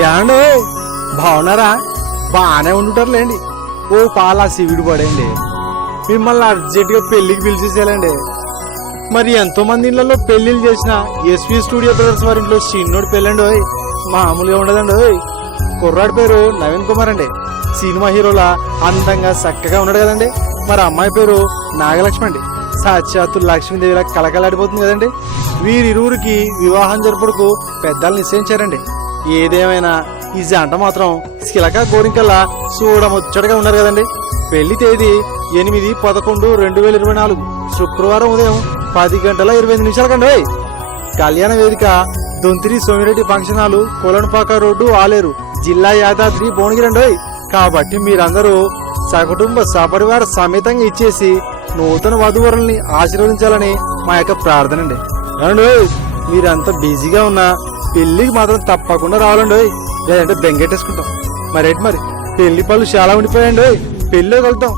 ఏమండో బాగున్నారా? బాగానే ఉండుంటారులేండి. ఓ పాలా శివుడు పడేయండి. మిమ్మల్ని అర్జెంట్ గా పెళ్లికి పిలిచేసేయాలండి. మరి ఎంతో మంది ఇళ్లలో పెళ్లిళ్ళు చేసిన ఎస్వి స్టూడియో బ్రదర్స్ వారి ఇంట్లో చిన్నోడు పెళ్ళండి. మామూలుగా ఉండదండి. కుర్రాడి పేరు నవీన్ కుమార్ అండి. సినిమా హీరోలా అందంగా చక్కగా ఉన్నాడు కదండి. మరి అమ్మాయి పేరు నాగలక్ష్మి అండి. సాక్షాత్తు లక్ష్మీదేవిలా కలకలాడిపోతుంది కదండి. వీరిరువురికి వివాహం జరుపుడుకు పెద్దలు నిశ్చయించారండి. ఏదేమైనా ఈ జంట మాత్రం శిలక గోరింకల్లా చూడముచ్చటగా ఉన్నారు కదండి. పెళ్లి తేదీ 8/11/2024 శుక్రవారం ఉదయం 10:25 కండి. కళ్యాణ వేదిక Dontiri Somireddy function hall, Kolanpaka road, Aleru, జిల్లా యాదాద్రి, భువనగిరి. కాబట్టి మీరందరూ సకుటుంబ సపరివార సమేతంగా ఇచ్చేసి నూతన వధువరుల్ని ఆశీర్వదించాలని మా యొక్క ప్రార్థన అండి. ఏమండి, మీరంతా బిజీగా ఉన్నా పెళ్లికి మాత్రం తప్పకుండా రావాలండి. లేదంటే బెంగెట్టేసుకుంటాం. మరి పెళ్లి పళ్ళు చాలా ఉండిపోయండి. పెళ్ళిలో కలుద్దాం.